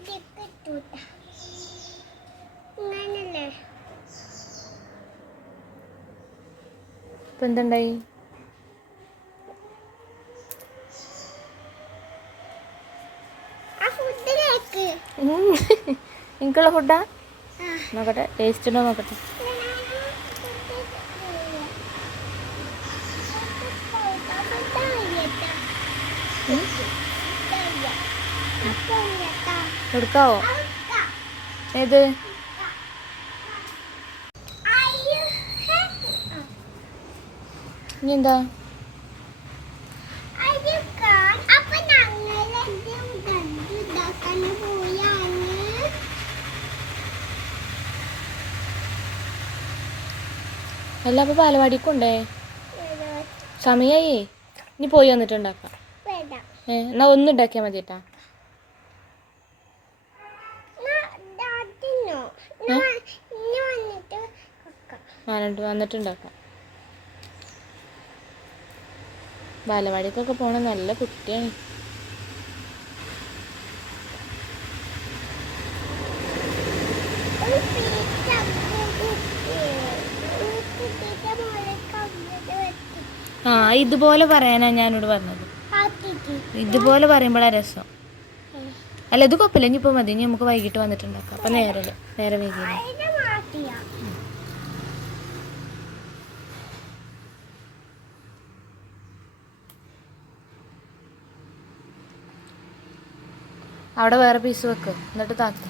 ഇതൊക്കെ ഇട്ടൂട്ട ഇങ്ങനല്ലേ ഇപ്പം എന്തുണ്ടായി എനിക്കുള്ള ഫുഡാ നോക്കട്ടെ ടേസ്റ്റ് ഉണ്ടോ നോക്കട്ടെ ഉം എടുക്കാവോ? ഏത്? ഇനി എന്താ അപ്പൊ അല്ല അപ്പോൾ പാലവാടിക്കുണ്ടേ സമയായി. ഇനി പോയി വന്നിട്ടുണ്ടാക്കാം. ഏ എന്നാ ഒന്നും ഉണ്ടാക്കിയാൽ മതി കേട്ടാ വെക്കാം വന്നിട്ട് വന്നിട്ട് ഉണ്ടാക്കാം ബാലവാടിക്കൊക്കെ പോണ നല്ല കുട്ടിയാണ്. ആ ഇതുപോലെ പറയാനാ ഞാനോട് പറഞ്ഞത് ഇതുപോലെ പറയുമ്പോഴാ രസം. അല്ല ഇത് കുഴപ്പമില്ല. ഇനിയിപ്പോൾ മതി. ഇനി നമുക്ക് വൈകിട്ട് വന്നിട്ടുണ്ടാക്കാം. അപ്പൊ നേരെ നേരെ വൈകില്ല അവിടെ വേറെ പീസ് വെക്ക്. എന്നിട്ട് താത്ത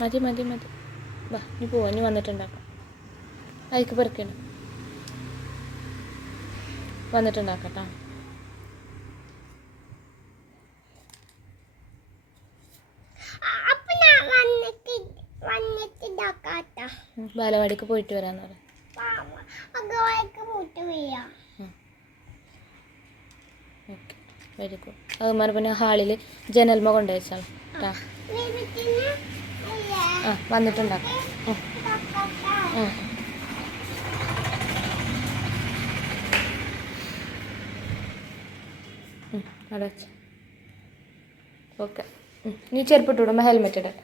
മതി മതി മതി. വാ ഇനി പോവാ ഇനി വന്നിട്ടുണ്ടാക്കാം. അതിക്ക് പെറുക്കണം വന്നിട്ടുണ്ടാക്കട്ടാ ബാലവാടിക്ക് പോയിട്ട് വരാന്ന് പറയാം അത് ഓക്കെ. Very good. അതുമാതിരി പിന്നെ ഹാളിൽ ജനൽമ കൊണ്ടുവച്ചാൽ കേട്ടാ വന്നിട്ടുണ്ടാക്കാം വെച്ച്. ഓക്കെ. നീ ചെരുപ്പിട്ട് വിടുമ്പോൾ ഹെൽമെറ്റ് ഇടട്ടെ